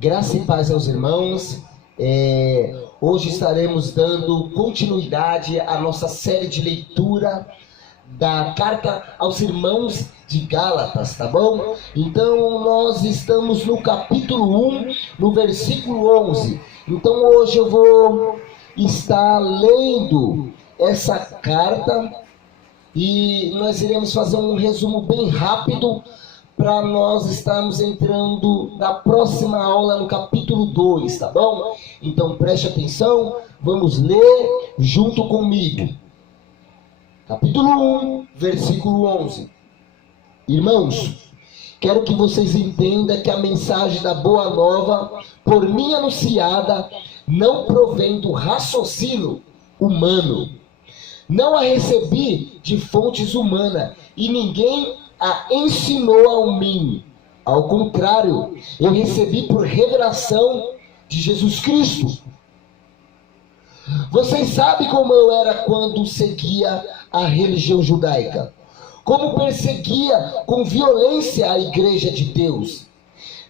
Graça e paz aos irmãos. Hoje estaremos dando continuidade à nossa série de leitura da carta aos irmãos de Gálatas, tá bom? Então nós estamos no capítulo 1, no versículo 11. Então hoje eu vou estar lendo essa carta e nós iremos fazer um resumo bem rápido para nós estarmos entrando na próxima aula no capítulo 2, tá bom? Então preste atenção, vamos ler junto comigo. Capítulo 1, versículo 11. Irmãos, quero que vocês entendam que a mensagem da Boa Nova, por mim anunciada, não provém do raciocínio humano. Não a recebi de fontes humanas e ninguém a ensinou a mim. Ao contrário, eu recebi por revelação de Jesus Cristo. Vocês sabem como eu era quando seguia a religião judaica. Como perseguia com violência a igreja de Deus.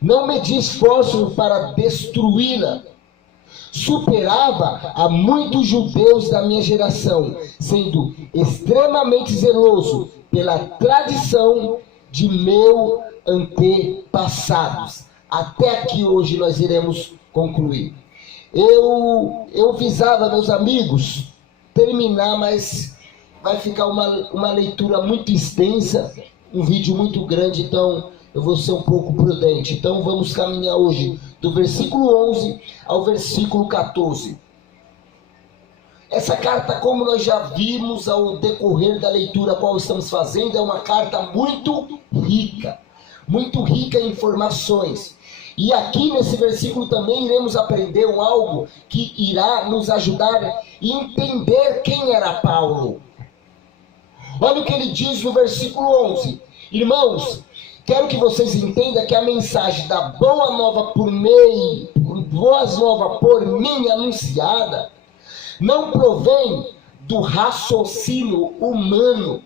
Não medi esforço para destruí-la. Superava a muitos judeus da minha geração, sendo extremamente zeloso pela tradição de meus antepassados. Até aqui hoje nós iremos concluir. Eu visava, meus amigos, terminar, mas vai ficar uma leitura muito extensa, um vídeo muito grande, então eu vou ser um pouco prudente. Então vamos caminhar hoje do versículo 11 ao versículo 14. Essa carta, como nós já vimos ao decorrer da leitura a qual estamos fazendo, é uma carta muito rica em informações. E aqui nesse versículo também iremos aprender algo que irá nos ajudar a entender quem era Paulo. Olha o que ele diz no versículo 11. Irmãos, quero que vocês entendam que a mensagem da Boa Nova por mim anunciada, não provém do raciocínio humano.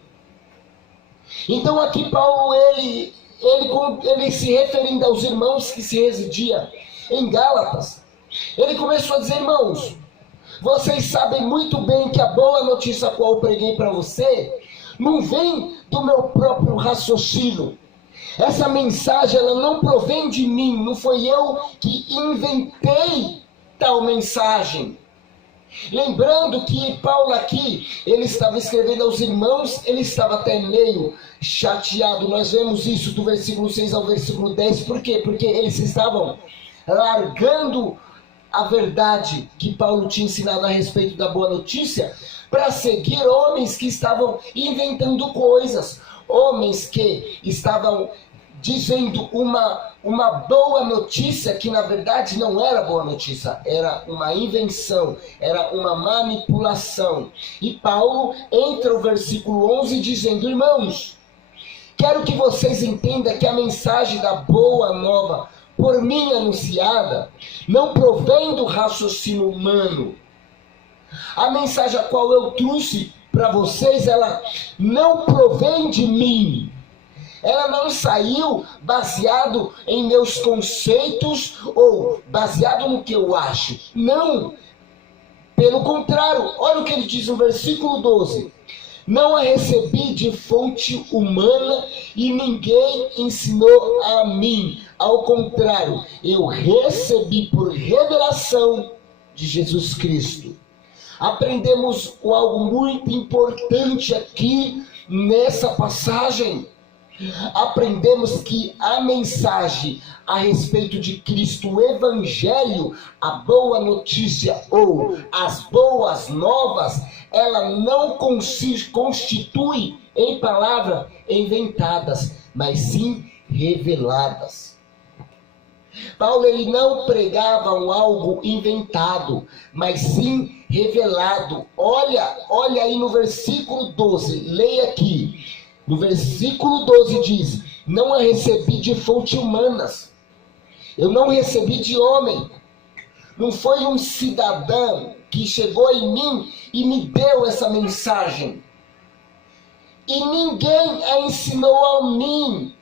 Então aqui Paulo, ele se referindo aos irmãos que se residia em Gálatas, ele começou a dizer: irmãos, vocês sabem muito bem que a boa notícia a qual eu preguei para você, não vem do meu próprio raciocínio. Essa mensagem, ela não provém de mim, não foi eu que inventei tal mensagem. Lembrando que Paulo aqui, ele estava escrevendo aos irmãos, ele estava até meio chateado. Nós vemos isso do versículo 6 ao versículo 10. Por quê? Porque eles estavam largando a verdade que Paulo tinha ensinado a respeito da boa notícia para seguir homens que estavam inventando coisas. Homens que estavam dizendo uma boa notícia que na verdade não era boa notícia, era uma invenção, era uma manipulação. E Paulo entra o versículo 11 dizendo: irmãos, quero que vocês entendam que a mensagem da Boa Nova, por mim anunciada, não provém do raciocínio humano. A mensagem a qual eu trouxe para vocês, ela não provém de mim. Ela não saiu baseado em meus conceitos ou baseado no que eu acho. Não. Pelo contrário, olha o que ele diz no versículo 12. Não a recebi de fonte humana e ninguém ensinou a mim. Ao contrário, eu recebi por revelação de Jesus Cristo. Aprendemos algo muito importante aqui nessa passagem. Aprendemos que a mensagem a respeito de Cristo, o Evangelho, a boa notícia ou as boas novas, ela não constitui em palavras inventadas, mas sim reveladas. Paulo, ele não pregava algo inventado, mas sim revelado. Olha aí no versículo 12, leia aqui. No versículo 12 diz: não a recebi de fontes humanas. Eu não recebi de homem. Não foi um cidadão que chegou em mim e me deu essa mensagem. E ninguém a ensinou a mim.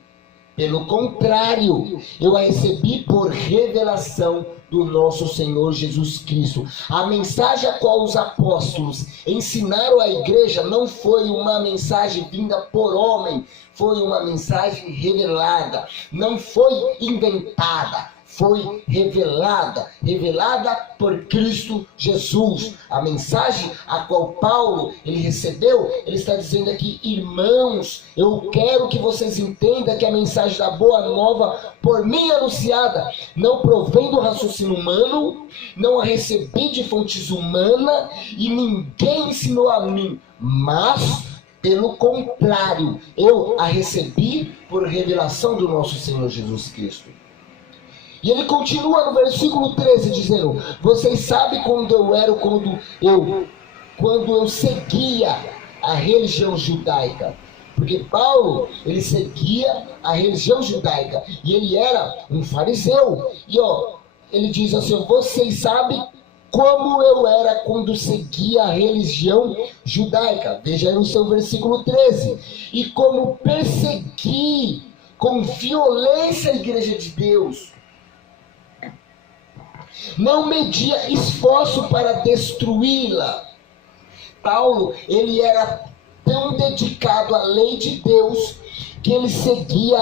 Pelo contrário, eu a recebi por revelação do nosso Senhor Jesus Cristo. A mensagem a qual os apóstolos ensinaram à igreja não foi uma mensagem vinda por homem, foi uma mensagem revelada, não foi inventada, foi revelada por Cristo Jesus. A mensagem a qual Paulo ele recebeu, ele está dizendo aqui: irmãos, eu quero que vocês entendam que a mensagem da boa nova por mim anunciada não provém do raciocínio humano, não a recebi de fontes humanas e ninguém ensinou a mim, mas pelo contrário, eu a recebi por revelação do nosso Senhor Jesus Cristo. E ele continua no versículo 13 dizendo: vocês sabem quando eu seguia a religião judaica. Porque Paulo, ele seguia a religião judaica e ele era um fariseu. E ele diz assim: vocês sabem como eu era quando seguia a religião judaica. Veja aí no seu versículo 13. E como persegui com violência a igreja de Deus. Não media esforço para destruí-la. Paulo, ele era tão dedicado à lei de Deus que ele seguia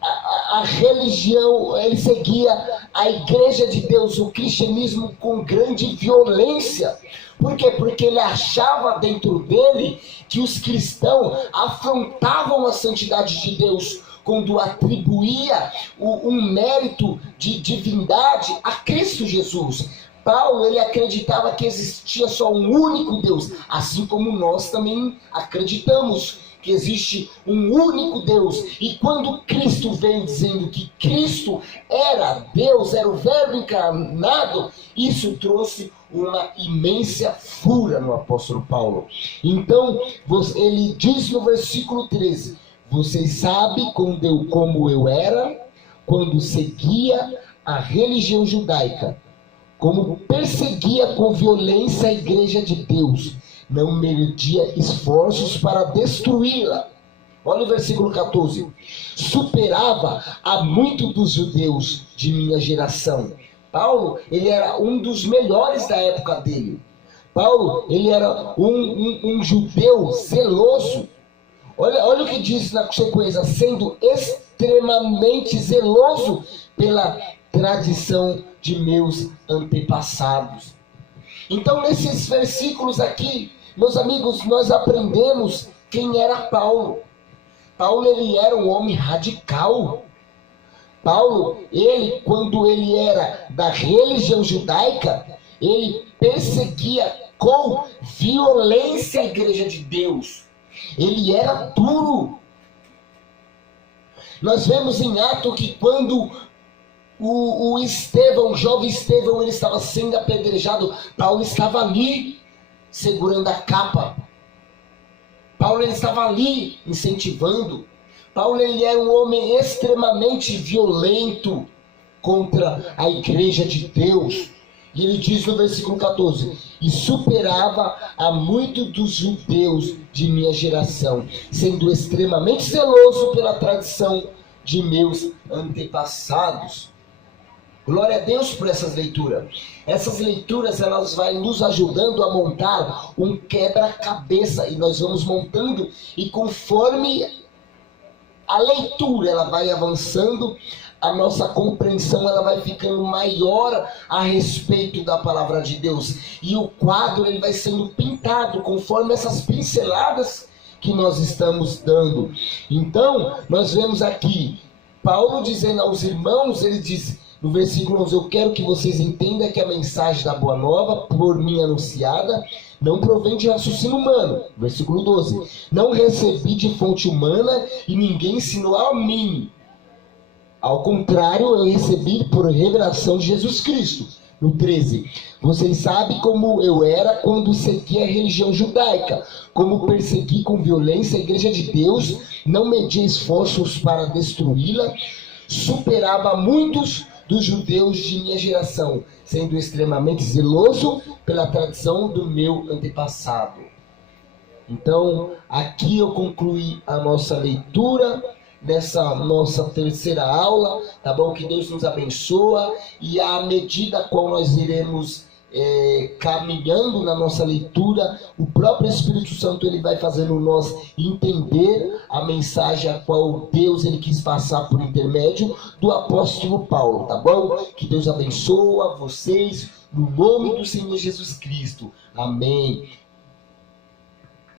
a religião, ele seguia a igreja de Deus, o cristianismo, com grande violência. Por quê? Porque ele achava dentro dele que os cristãos afrontavam a santidade de Deus quando atribuía um mérito de divindade a Cristo Jesus. Paulo, ele acreditava que existia só um único Deus, assim como nós também acreditamos que existe um único Deus. E quando Cristo veio dizendo que Cristo era Deus, era o Verbo encarnado, isso trouxe uma imensa fúria no apóstolo Paulo. Então, ele diz no versículo 13: vocês sabem como eu era quando seguia a religião judaica, como perseguia com violência a igreja de Deus, não media esforços para destruí-la. Olha o versículo 14. Superava a muitos dos judeus de minha geração. Paulo, ele era um dos melhores da época dele. Paulo, ele era um judeu zeloso. Olha o que diz na sequência: sendo extremamente zeloso pela tradição de meus antepassados. Então, nesses versículos aqui, meus amigos, nós aprendemos quem era Paulo. Paulo, ele era um homem radical. Paulo, quando ele era da religião judaica, ele perseguia com violência a igreja de Deus. Ele era duro. Nós vemos em Atos que quando o Estevão, o jovem Estevão, ele estava sendo apedrejado, Paulo estava ali segurando a capa. Paulo, ele estava ali incentivando. Paulo, ele era um homem extremamente violento contra a igreja de Deus. E ele diz no versículo 14: e superava a muitos dos judeus de minha geração, sendo extremamente zeloso pela tradição de meus antepassados. Glória a Deus por essas leituras. Essas leituras, elas vão nos ajudando a montar um quebra-cabeça, e nós vamos montando, e conforme a leitura ela vai avançando, a nossa compreensão ela vai ficando maior a respeito da palavra de Deus, e o quadro ele vai sendo pintado conforme essas pinceladas que nós estamos dando. Então, nós vemos aqui Paulo dizendo aos irmãos, ele diz no versículo 11: eu quero que vocês entendam que a mensagem da boa nova, por mim anunciada, não provém de raciocínio humano. Versículo 12: não recebi de fonte humana e ninguém ensinou a mim. Ao contrário, eu recebi por revelação de Jesus Cristo. No 13: vocês sabem como eu era quando segui a religião judaica, como persegui com violência a igreja de Deus, não medi esforços para destruí-la, superava muitos dos judeus de minha geração, sendo extremamente zeloso pela tradição do meu antepassado. Então, aqui eu concluí a nossa leitura nessa nossa terceira aula, tá bom? Que Deus nos abençoa, e à medida qual nós iremos caminhando na nossa leitura, o próprio Espírito Santo ele vai fazendo nós entender a mensagem a qual Deus ele quis passar por intermédio do apóstolo Paulo, tá bom? Que Deus abençoe vocês no nome do Senhor Jesus Cristo. Amém.